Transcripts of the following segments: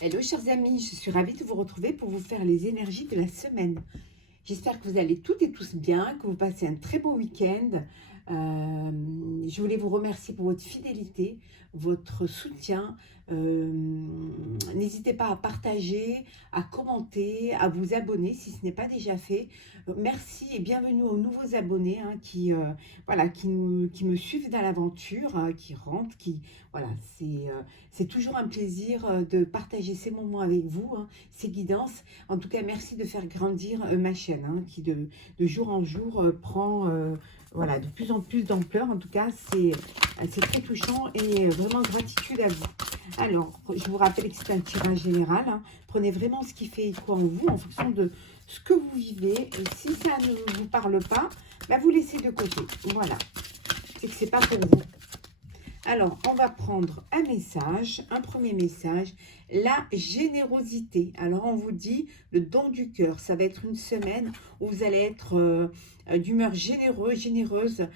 Hello chers amis, je suis ravie de vous retrouver pour vous faire les énergies de la semaine. J'espère que vous allez toutes et tous bien, que vous passez un très beau week-end. Je voulais vous remercier pour votre fidélité, votre soutien. N'hésitez pas à partager, à commenter, à vous abonner si ce n'est pas déjà fait. Merci et bienvenue aux nouveaux abonnés voilà, qui me suivent dans l'aventure, qui rentrent, voilà, c'est toujours un plaisir de partager ces moments avec vous, ces guidances. En tout cas, merci de faire grandir ma chaîne, qui de jour en jour prend voilà, de plus en plus d'ampleur. En tout cas, c'est très touchant et vraiment gratitude à vous. Alors, je vous rappelle que c'est un tirage général. Prenez vraiment ce qui fait quoi en vous, en fonction de ce que vous vivez. Et si ça ne vous parle pas, bah, vous laissez de côté. Voilà, c'est que c'est pas pour vous. Alors, on va prendre un message, un premier message, la générosité. Alors, on vous dit le don du cœur. Ça va être une semaine où vous allez être d'humeur généreuse,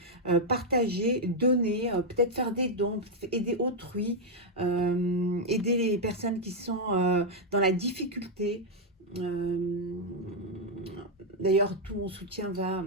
partager, donner, peut-être faire des dons, aider autrui, aider les personnes qui sont dans la difficulté. D'ailleurs, tout mon soutien va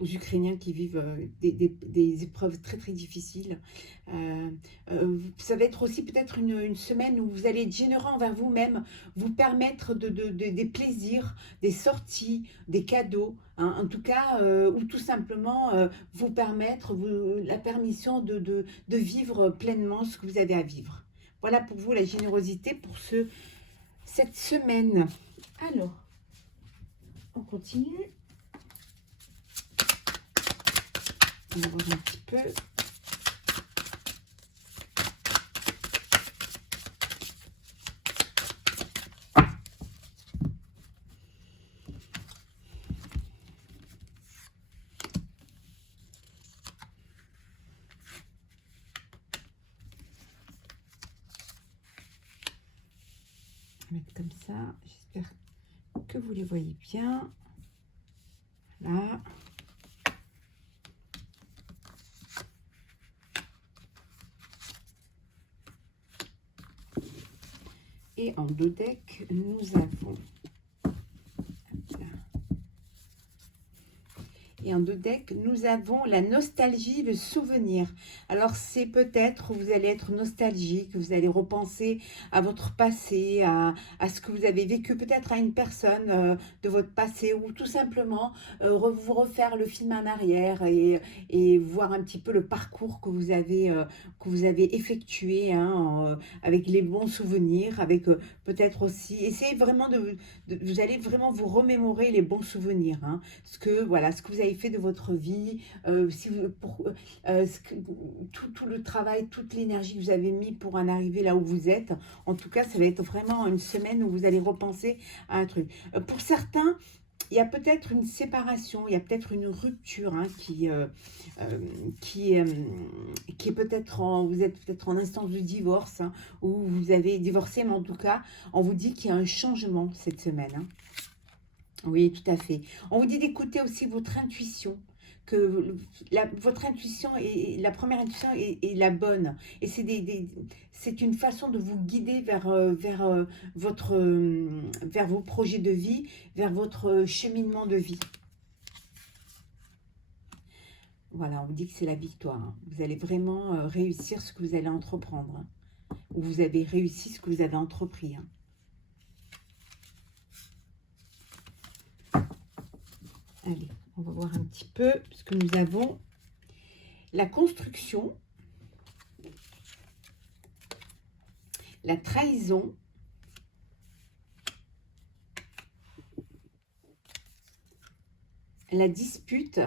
aux Ukrainiens qui vivent des épreuves très très difficiles. Ça va être aussi peut-être une semaine où vous allez être généreux envers vous-même, vous permettre des plaisirs, des sorties, des cadeaux, en tout cas, ou tout simplement vous permettre la permission de vivre pleinement ce que vous avez à vivre. Voilà pour vous la générosité pour cette semaine. Alors, on continue. On va voir un petit peu. Mettre comme ça. J'espère que vous les voyez bien. Là. Et en deux decks, nous avons... Et en deux decks, nous avons la nostalgie, le souvenir. Alors, c'est peut-être, vous allez être nostalgique, vous allez repenser à votre passé, à ce que vous avez vécu, peut-être à une personne de votre passé, ou tout simplement vous refaire le film en arrière et voir un petit peu le parcours que vous avez effectué, avec les bons souvenirs, avec peut-être aussi, essayez vraiment vous allez vraiment vous remémorer les bons souvenirs, voilà, ce que vous avez fait de votre vie, si vous, tout le travail, toute l'énergie que vous avez mis pour en arriver là où vous êtes. En tout cas, ça va être vraiment une semaine où vous allez repenser à un truc. Pour certains, il y a peut-être une séparation, il y a peut-être une rupture qui est peut-être vous êtes peut-être en instance de divorce, ou vous avez divorcé, mais en tout cas, on vous dit qu'il y a un changement cette semaine. Oui, tout à fait. On vous dit d'écouter aussi votre intuition, que votre intuition, la première intuition est la bonne. Et c'est une façon de vous guider vers vos projets de vie, vers votre cheminement de vie. Voilà, on vous dit que c'est la victoire. Vous allez vraiment réussir ce que vous allez entreprendre. Ou vous avez réussi ce que vous avez entrepris. Allez, on va voir un petit peu, parce que nous avons la construction, la trahison, la dispute,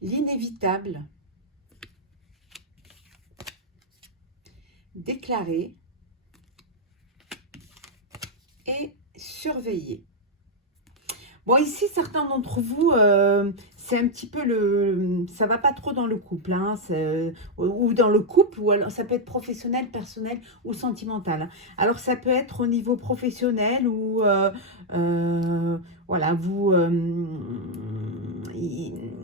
l'inévitable, déclarer et surveiller. Bon, ici, certains d'entre vous, c'est un petit peu ça va pas trop dans le couple, ou dans le couple, ou alors ça peut être professionnel, personnel ou sentimental. Alors, ça peut être au niveau professionnel ou, voilà,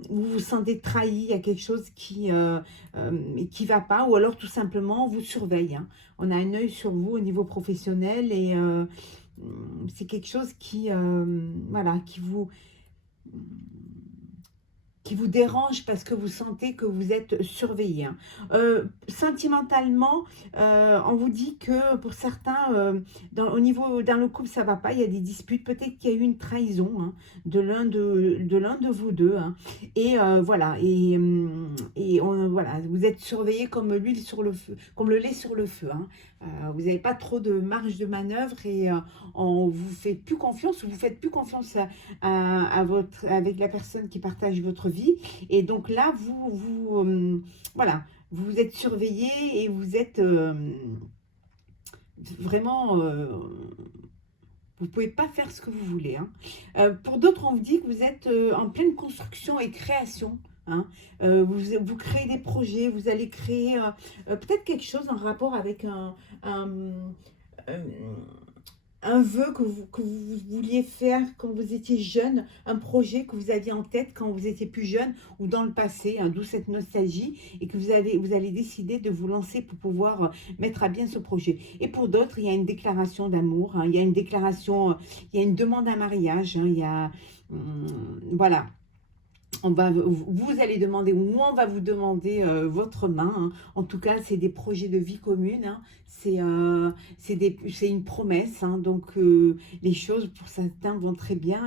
vous vous sentez trahi, il y a quelque chose qui va pas, ou alors tout simplement on vous surveille, hein. On a un œil sur vous au niveau professionnel et c'est quelque chose voilà, qui vous dérange parce que vous sentez que vous êtes surveillé, hein. Sentimentalement, on vous dit que pour certains, au niveau dans le couple, ça va pas, il y a des disputes, peut-être qu'il y a eu une trahison, hein, de l'un de vous deux, hein. Et voilà, voilà, vous êtes surveillé comme l'huile sur le feu, comme le lait sur le feu, hein. Vous n'avez pas trop de marge de manœuvre et on vous fait plus confiance, ou vous faites plus confiance avec la personne qui partage votre vie. Et donc là, voilà, vous êtes surveillé et vous êtes vraiment, vous ne pouvez pas faire ce que vous voulez, hein. Pour d'autres, on vous dit que vous êtes en pleine construction et création, hein. Vous créez des projets, vous allez créer peut-être quelque chose en rapport avec un, un vœu que vous vouliez faire quand vous étiez jeune, un projet que vous aviez en tête quand vous étiez plus jeune ou dans le passé, hein, d'où cette nostalgie, et que vous allez décider de vous lancer pour pouvoir mettre à bien ce projet. Et pour d'autres, il y a une déclaration d'amour, hein, il y a une déclaration, il y a une demande à mariage, hein, voilà. Vous allez demander, ou on va vous demander votre main, hein. En tout cas, c'est des projets de vie commune, hein. C'est une promesse, hein. Donc, les choses, pour certains, vont très bien.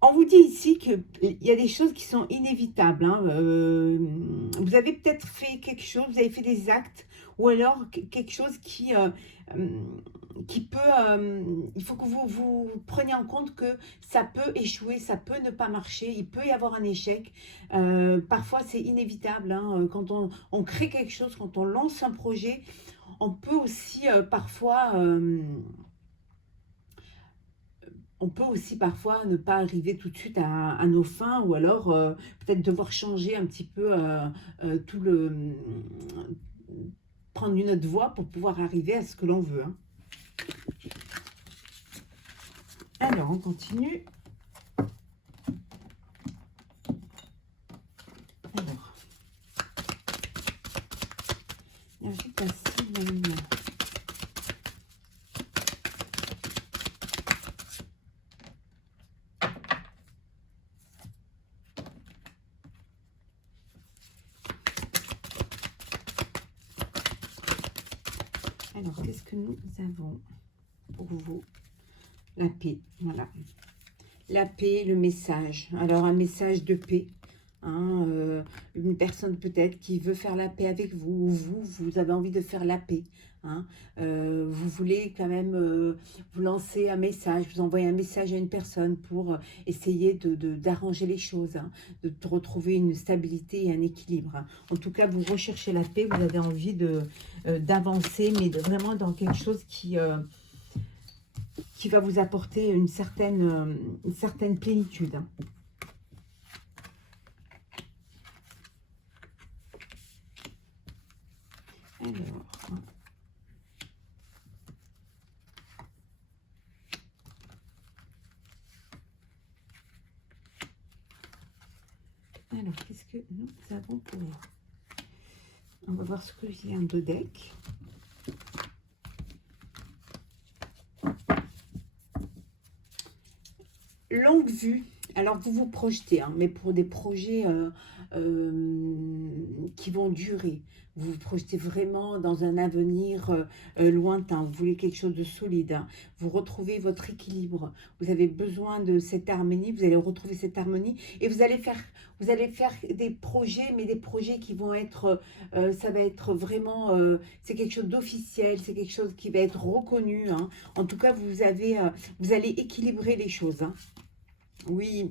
On vous dit ici qu'il y a des choses qui sont inévitables, hein. Vous avez peut-être fait quelque chose, vous avez fait des actes, ou alors quelque chose qui peut... il faut que vous preniez en compte que ça peut échouer, ça peut ne pas marcher, il peut y avoir un échec. Parfois, c'est inévitable, hein. Quand on crée quelque chose, quand on lance un projet, on peut aussi parfois... on peut aussi parfois ne pas arriver tout de suite à nos fins, ou alors peut-être devoir changer un petit peu prendre une autre voie pour pouvoir arriver à ce que l'on veut, hein. Alors, on continue. Alors, l'énergie passive, la lumière. Alors, qu'est-ce que nous avons pour vous? La paix, voilà. La paix, le message. Alors, un message de paix, hein, une personne peut-être qui veut faire la paix avec vous, ou vous avez envie de faire la paix, hein. Vous voulez quand même vous lancer un message, vous envoyer un message à une personne pour essayer d'arranger les choses, hein, de retrouver une stabilité et un équilibre, hein. En tout cas, vous recherchez la paix, vous avez envie d'avancer, mais vraiment dans quelque chose qui va vous apporter une certaine plénitude, hein. Alors, qu'est-ce que nous avons pour vous? On va voir ce que j'ai en deux decks. Longue vue. Alors, vous vous projetez, hein, mais pour des projets qui vont durer. Vous vous projetez vraiment dans un avenir lointain. Vous voulez quelque chose de solide, hein. Vous retrouvez votre équilibre. Vous avez besoin de cette harmonie. Vous allez retrouver cette harmonie. Et vous allez faire des projets, mais des projets qui vont être... ça va être vraiment... c'est quelque chose d'officiel. C'est quelque chose qui va être reconnu, hein. En tout cas, vous allez équilibrer les choses, hein. Oui,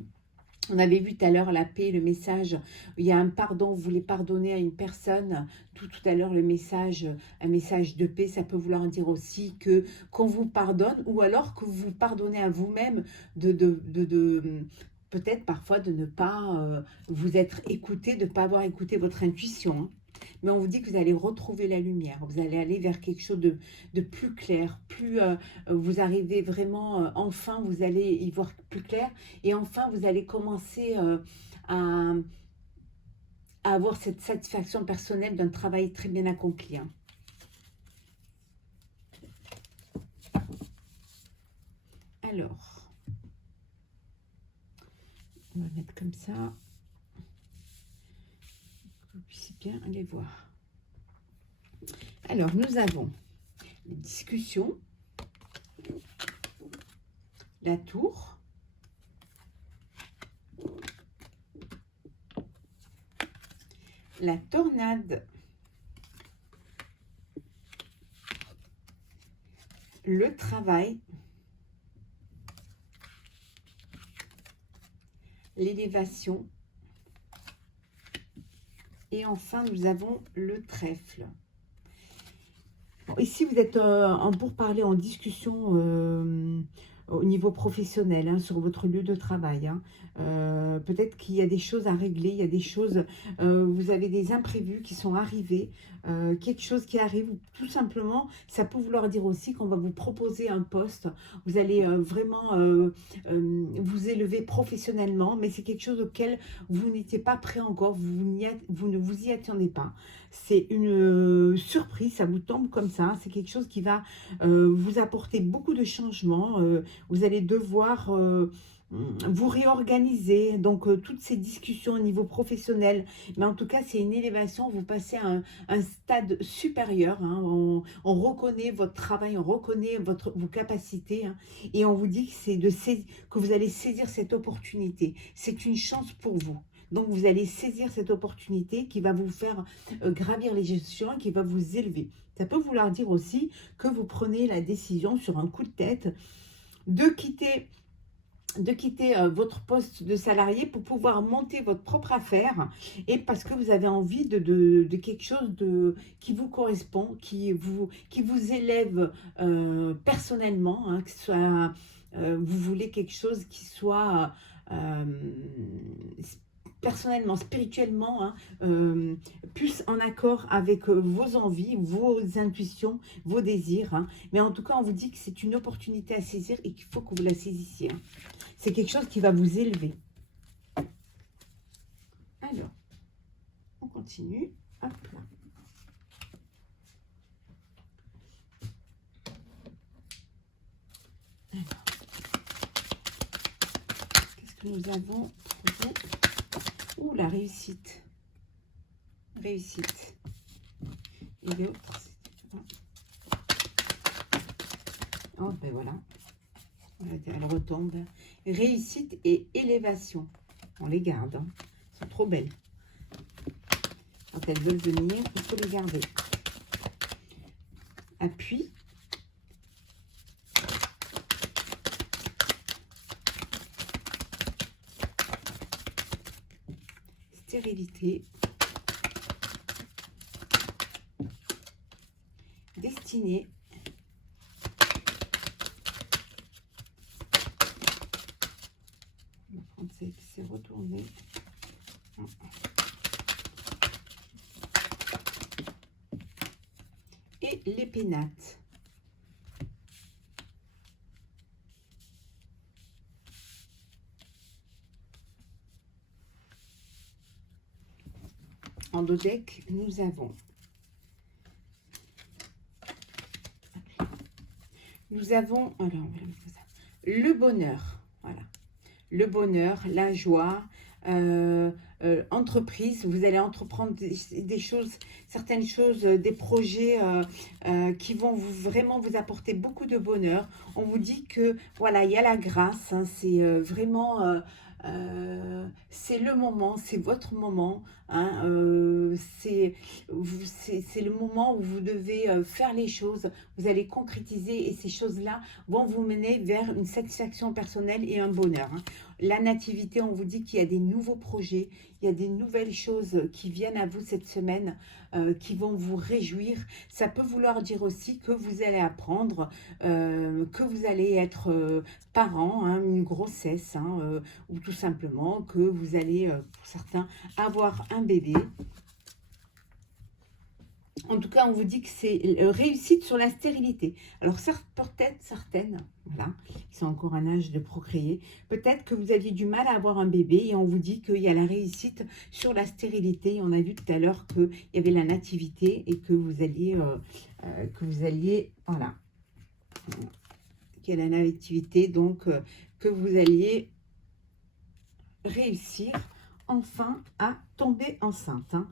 on avait vu tout à l'heure la paix, le message. Il y a un pardon, vous voulez pardonner à une personne. Tout à l'heure, un message de paix, ça peut vouloir dire aussi que qu'on vous pardonne, ou alors que vous pardonnez à vous-même peut-être parfois de ne pas vous être écouté, de ne pas avoir écouté votre intuition, hein. Mais on vous dit que vous allez retrouver la lumière, vous allez aller vers quelque chose de plus clair, vous arrivez vraiment, enfin, vous allez y voir plus clair, et enfin, vous allez commencer à, à avoir cette satisfaction personnelle d'un travail très bien accompli, hein. Alors, on va mettre comme ça, que vous puissiez bien aller voir. Alors, nous avons les discussions, la tour, la tornade, le travail, l'élévation, et enfin nous avons le trèfle. Bon, ici vous êtes en pourparlers, en discussion au niveau professionnel, hein, sur votre lieu de travail, hein. Peut-être qu'il y a des choses à régler, il y a des choses, vous avez des imprévus qui sont arrivés, quelque chose qui arrive, tout simplement. Ça peut vouloir dire aussi qu'on va vous proposer un poste, vous allez vraiment vous élever professionnellement, mais c'est quelque chose auquel vous n'étiez pas prêt encore, vous ne vous y attendez pas. C'est une surprise, ça vous tombe comme ça, c'est quelque chose qui va vous apporter beaucoup de changements, vous allez devoir vous réorganiser, donc toutes ces discussions au niveau professionnel, mais en tout cas c'est une élévation, vous passez à un stade supérieur, hein. On reconnaît votre travail, on reconnaît vos capacités, hein, et on vous dit que vous allez saisir cette opportunité, c'est une chance pour vous. Donc vous allez saisir cette opportunité qui va vous faire gravir les gestions, qui va vous élever. Ça peut vouloir dire aussi que vous prenez la décision sur un coup de tête de quitter votre poste de salarié pour pouvoir monter votre propre affaire, et parce que vous avez envie de quelque chose qui vous correspond, qui vous élève personnellement, hein, que ce soit, vous voulez quelque chose qui soit euh, personnellement, spirituellement, hein, plus en accord avec vos envies, vos intuitions, vos désirs, hein. Mais en tout cas, on vous dit que c'est une opportunité à saisir et qu'il faut que vous la saisissiez, hein. C'est quelque chose qui va vous élever. Alors, on continue. Hop là. Alors, qu'est-ce que nous avons trouvé? Ouh, la réussite. Réussite. Et l'autre, oh, ben voilà. Elle retombe. Réussite et élévation. On les garde, hein. Elles sont trop belles. Quand elles veulent venir, il faut les garder. Appui. Stérilité. Destinée. On va prendre celle qui s'est retournée. Et les pénates. En dos deck, nous avons alors on va mettre ça, le bonheur, voilà, le bonheur, la joie, entreprise, vous allez entreprendre des choses, certaines choses, des projets qui vont vraiment vous apporter beaucoup de bonheur. On vous dit que voilà, il y a la grâce, hein, c'est vraiment c'est le moment, c'est votre moment, hein, c'est le moment où vous devez faire les choses, vous allez concrétiser, et ces choses-là vont vous mener vers une satisfaction personnelle et un bonheur, hein. La nativité, on vous dit qu'il y a des nouveaux projets, il y a des nouvelles choses qui viennent à vous cette semaine, qui vont vous réjouir. Ça peut vouloir dire aussi que vous allez apprendre, que vous allez être parent, hein, une grossesse, hein, ou tout simplement que vous allez, pour certains, avoir un bébé. En tout cas, on vous dit que c'est réussite sur la stérilité. Alors, peut-être certaines, voilà, qui sont encore en âge de procréer, peut-être que vous aviez du mal à avoir un bébé et on vous dit qu'il y a la réussite sur la stérilité. On a vu tout à l'heure qu'il y avait la nativité et que vous alliez, voilà, qu'il y a la nativité, donc que vous alliez réussir enfin à tomber enceinte. Hein.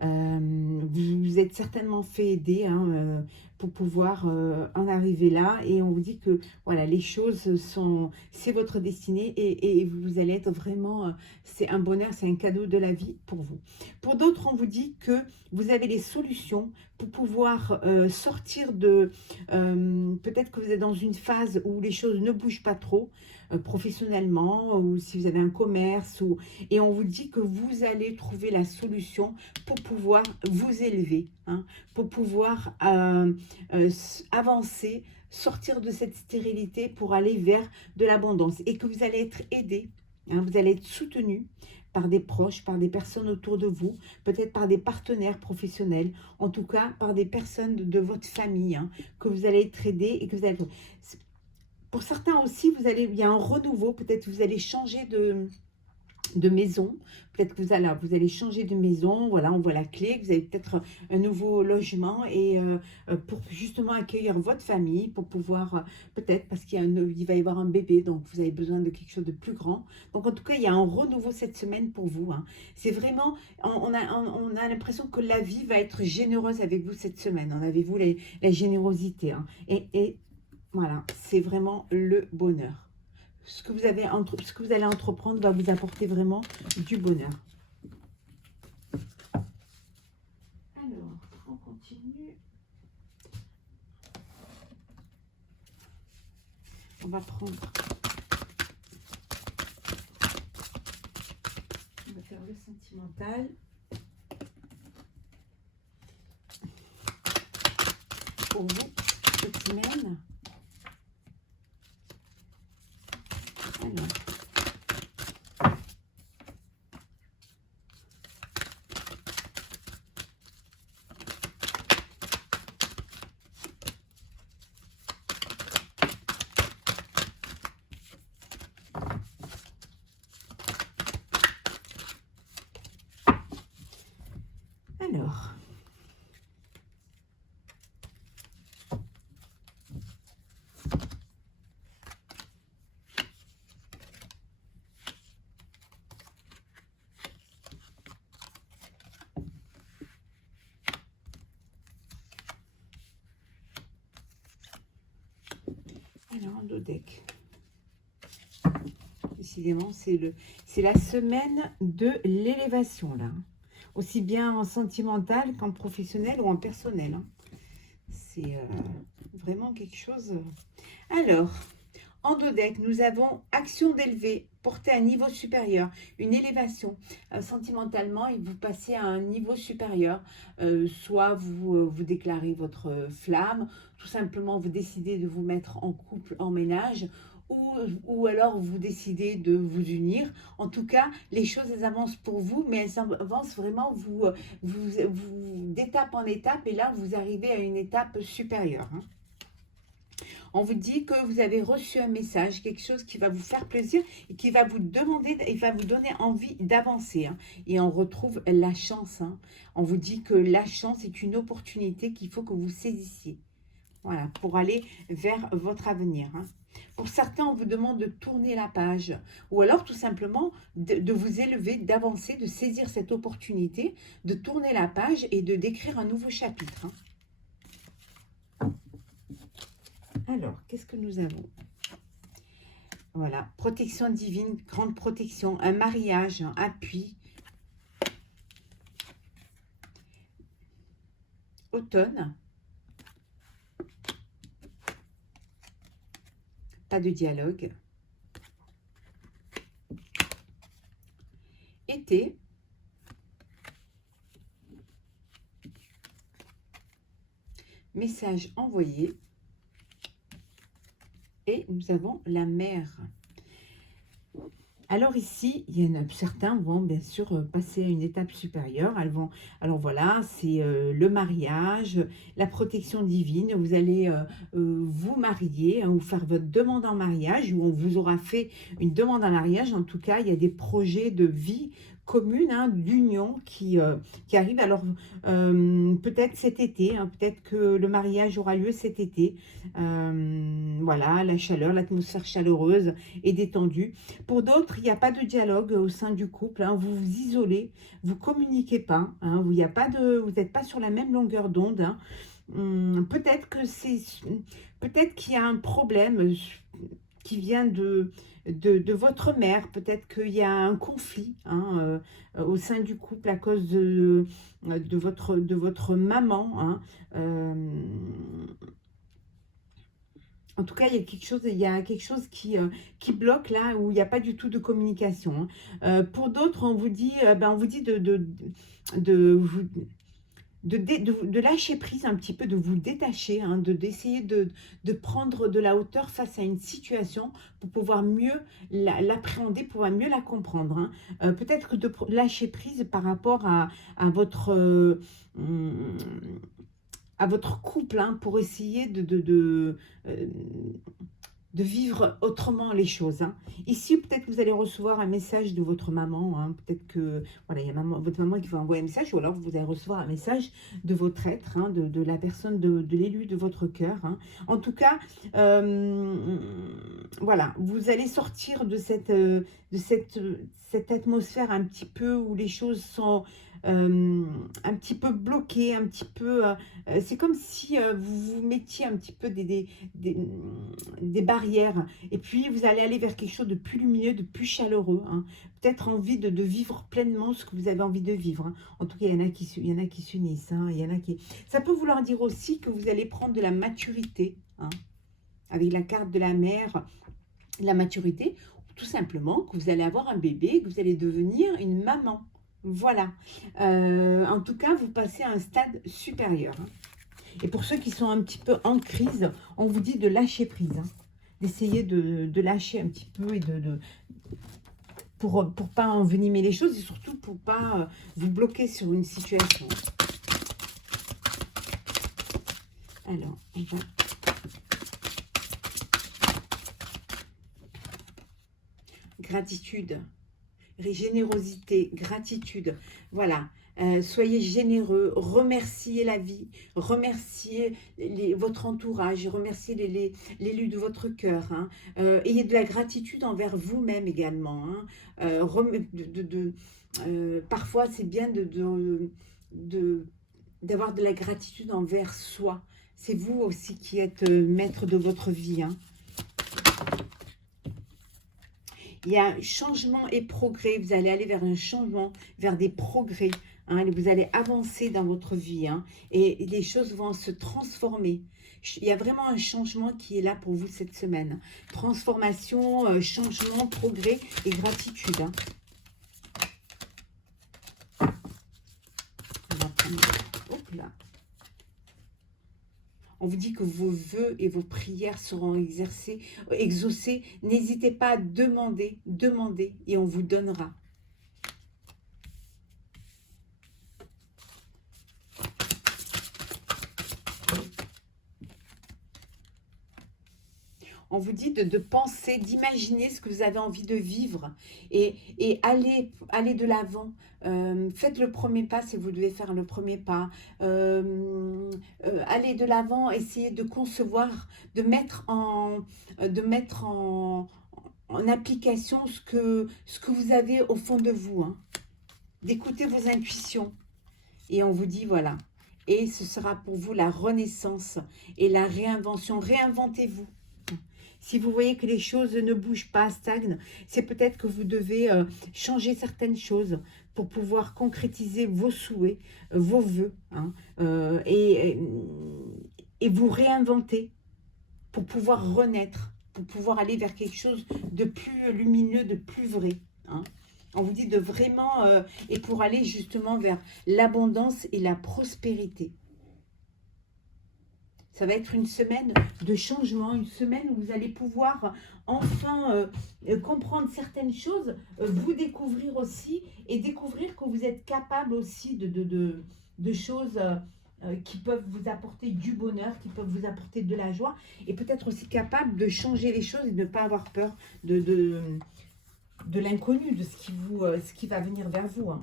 Vous vous êtes certainement fait aider hein, pour pouvoir en arriver là. Et on vous dit que voilà, les choses sont, c'est votre destinée et vous allez être vraiment, c'est un bonheur, c'est un cadeau de la vie pour vous. Pour d'autres, on vous dit que vous avez les solutions pour pouvoir sortir de, peut-être que vous êtes dans une phase où les choses ne bougent pas trop, professionnellement, ou si vous avez un commerce, et on vous dit que vous allez trouver la solution pour pouvoir vous élever, hein, pour pouvoir avancer, sortir de cette stérilité pour aller vers de l'abondance et que vous allez être aidé, hein, vous allez être soutenu par des proches, par des personnes autour de vous, peut-être par des partenaires professionnels, en tout cas par des personnes de votre famille, hein, que vous allez être aidé et que vous allez... Pour certains aussi, il y a un renouveau, peut-être vous allez changer de maison, peut-être que vous allez changer de maison, voilà, on voit la clé, vous avez peut-être un nouveau logement et pour justement accueillir votre famille, pour pouvoir, peut-être parce il va y avoir un bébé, donc vous avez besoin de quelque chose de plus grand. Donc en tout cas, il y a un renouveau cette semaine pour vous. Hein. C'est vraiment, on a l'impression que la vie va être généreuse avec vous cette semaine. En avez-vous la générosité hein. Et voilà, c'est vraiment le bonheur. Ce que vous allez entreprendre va vous apporter vraiment du bonheur. Alors, on continue. On va prendre... On va faire le sentimental. Pour vous, cette semaine. Alors. Alors. Alors, un deck. Décidément, c'est la semaine de l'élévation, là. Aussi bien en sentimental qu'en professionnel ou en personnel. Hein. C'est vraiment quelque chose... Alors, en deck, nous avons action d'élever, porter à un niveau supérieur, une élévation. Sentimentalement, et vous passez à un niveau supérieur. Soit vous déclarez votre flamme, tout simplement vous décidez de vous mettre en couple, en ménage, ou alors vous décidez de vous unir. En tout cas, les choses elles avancent pour vous, mais elles avancent vraiment d'étape en étape, et là vous arrivez à une étape supérieure. Hein. On vous dit que vous avez reçu un message, quelque chose qui va vous faire plaisir et qui va vous demander, et va vous donner envie d'avancer. Hein. Et on retrouve la chance. Hein. On vous dit que la chance est une opportunité qu'il faut que vous saisissiez. Voilà, pour aller vers votre avenir. Hein. Pour certains, on vous demande de tourner la page ou alors tout simplement de vous élever, d'avancer, de saisir cette opportunité, de tourner la page et de d'écrire un nouveau chapitre. Hein. Alors, qu'est-ce que nous avons? Voilà, protection divine, grande protection, un mariage, un appui. Automne. Pas de dialogue. Été. Message envoyé. Et nous avons la mer. Alors ici, il y en a certains vont bien sûr passer à une étape supérieure. Elles vont, alors voilà, c'est le mariage, la protection divine. Vous allez vous marier, hein, ou faire votre demande en mariage, ou on vous aura fait une demande en mariage. En tout cas, il y a des projets de vie commune, hein, d'union qui arrivent. Alors peut-être cet été, hein, peut-être que le mariage aura lieu cet été. Voilà, la chaleur, l'atmosphère chaleureuse et détendue. Pour d'autres, il n'y a pas de dialogue au sein du couple, hein, vous vous isolez, vous communiquez pas, hein, vous n'êtes pas sur la même longueur d'onde, hein. Peut-être que peut-être qu'il y a un problème qui vient de votre mère, peut-être qu'il y a un conflit, hein, au sein du couple à cause de votre maman, hein. Euh, En tout cas, il y a quelque chose qui bloque là, où il n'y a pas du tout de communication, hein. Pour d'autres, on vous dit de, vous- de lâcher prise un petit peu, de vous détacher, hein, d'essayer de prendre de la hauteur face à une situation pour pouvoir mieux l'appréhender, pouvoir mieux la comprendre, hein. Peut-être que lâcher prise par rapport à hum, à votre couple, hein, pour essayer euh, de vivre autrement les choses, hein. Ici, peut-être que vous allez recevoir un message de votre maman, hein. Peut-être que voilà, il y a votre maman qui va envoyer un message, ou alors vous allez recevoir un message de votre être, hein, de la personne, de l'élu de votre cœur, hein. En tout cas, voilà, vous allez sortir de cette atmosphère un petit peu où les choses sont un petit peu bloquées, un petit peu... c'est comme si vous vous mettiez un petit peu des barrières. Et puis, vous allez aller vers quelque chose de plus lumineux, de plus chaleureux, hein. Peut-être envie de vivre pleinement ce que vous avez envie de vivre, hein. En tout cas, il y en a qui s'unissent, hein. Il y en a qui... Ça peut vouloir dire aussi que vous allez prendre de la maturité, hein, avec la carte de la mère, la maturité, ou tout simplement que vous allez avoir un bébé, que vous allez devenir une maman. Voilà. En tout cas, vous passez à un stade supérieur, hein. Et pour ceux qui sont un petit peu en crise, on vous dit de lâcher prise, hein. D'essayer de lâcher un petit peu et pour pas envenimer les choses, et surtout pour pas vous bloquer sur une situation. Alors, on va... Gratitude, générosité, gratitude. Voilà. Soyez généreux, remerciez la vie, remerciez votre entourage, remerciez l'élu de votre cœur, hein. Ayez de la gratitude envers vous-même également, hein. Parfois, c'est bien d'avoir de la gratitude envers soi. C'est vous aussi qui êtes maître de votre vie, hein. Il y a un changement et progrès. Vous allez aller vers un changement, vers des progrès, hein. Vous allez avancer dans votre vie, hein, et les choses vont se transformer. Il y a vraiment un changement qui est là pour vous cette semaine. Transformation, changement, progrès et gratitude, hein. On va prendre... Hop là. On vous dit que vos vœux et vos prières seront exaucés. N'hésitez pas à demander, demandez et on vous donnera. On vous dit de penser, d'imaginer ce que vous avez envie de vivre et aller de l'avant. Faites le premier pas si vous devez faire le premier pas. Allez de l'avant, essayez de concevoir, de mettre en application ce que vous avez au fond de vous, hein. D'écouter vos intuitions. Et on vous dit voilà. Et ce sera pour vous la renaissance et la réinvention. Réinventez-vous. Si vous voyez que les choses ne bougent pas, stagnent, c'est peut-être que vous devez changer certaines choses pour pouvoir concrétiser vos souhaits, vos vœux, hein, et vous réinventer pour pouvoir renaître, pour pouvoir aller vers quelque chose de plus lumineux, de plus vrai, hein. On vous dit de vraiment, et pour aller justement vers l'abondance et la prospérité. Ça va être une semaine de changement, une semaine où vous allez pouvoir enfin comprendre certaines choses, vous découvrir aussi et découvrir que vous êtes capable aussi de choses qui peuvent vous apporter du bonheur, qui peuvent vous apporter de la joie et peut-être aussi capable de changer les choses et de ne pas avoir peur de l'inconnu, de ce qui va venir vers vous, hein.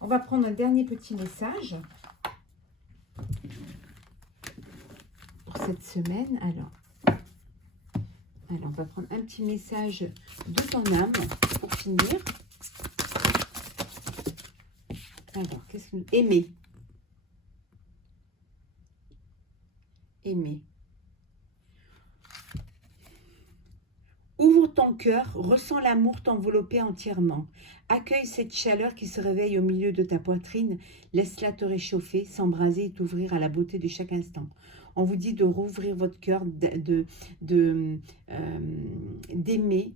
On va prendre un dernier petit message pour cette semaine. Alors, on va prendre un petit message de ton âme pour finir. Alors, qu'est-ce que nous... Aimer. Aimer. Ouvre ton cœur, ressens l'amour t'envelopper entièrement. Accueille cette chaleur qui se réveille au milieu de ta poitrine. Laisse-la te réchauffer, s'embraser et t'ouvrir à la beauté de chaque instant. On vous dit de rouvrir votre cœur, d'aimer,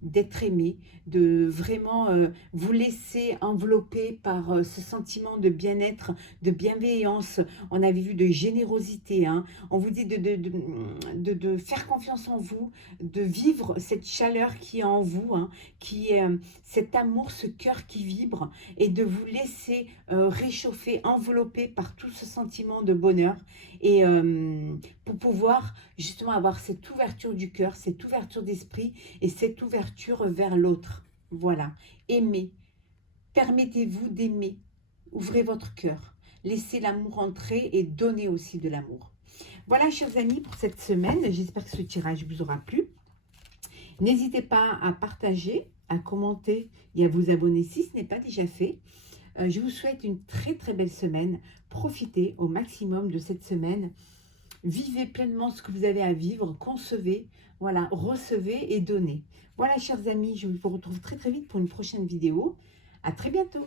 d'être aimé, de vraiment vous laisser envelopper par ce sentiment de bien-être, de bienveillance. On avait vu de générosité, hein. On vous dit de faire confiance en vous, de vivre cette chaleur qui est en vous, hein, qui est cet amour, ce cœur qui vibre, et de vous laisser réchauffer, envelopper par tout ce sentiment de bonheur, et pour pouvoir justement avoir cette ouverture du cœur, cette ouverture d'esprit et cette ouverture vers l'autre. Voilà, aimez, permettez-vous d'aimer, ouvrez votre cœur, laissez l'amour entrer et donnez aussi de l'amour. Voilà, chers amis, pour cette semaine. J'espère que ce tirage vous aura plu. N'hésitez pas à partager, à commenter et à vous abonner si ce n'est pas déjà fait. Je vous souhaite une très très belle semaine. Profitez au maximum de cette semaine. Vivez pleinement ce que vous avez à vivre. Concevez, voilà, recevez et donnez. Voilà, chers amis, je vous retrouve très très vite pour une prochaine vidéo. À très bientôt.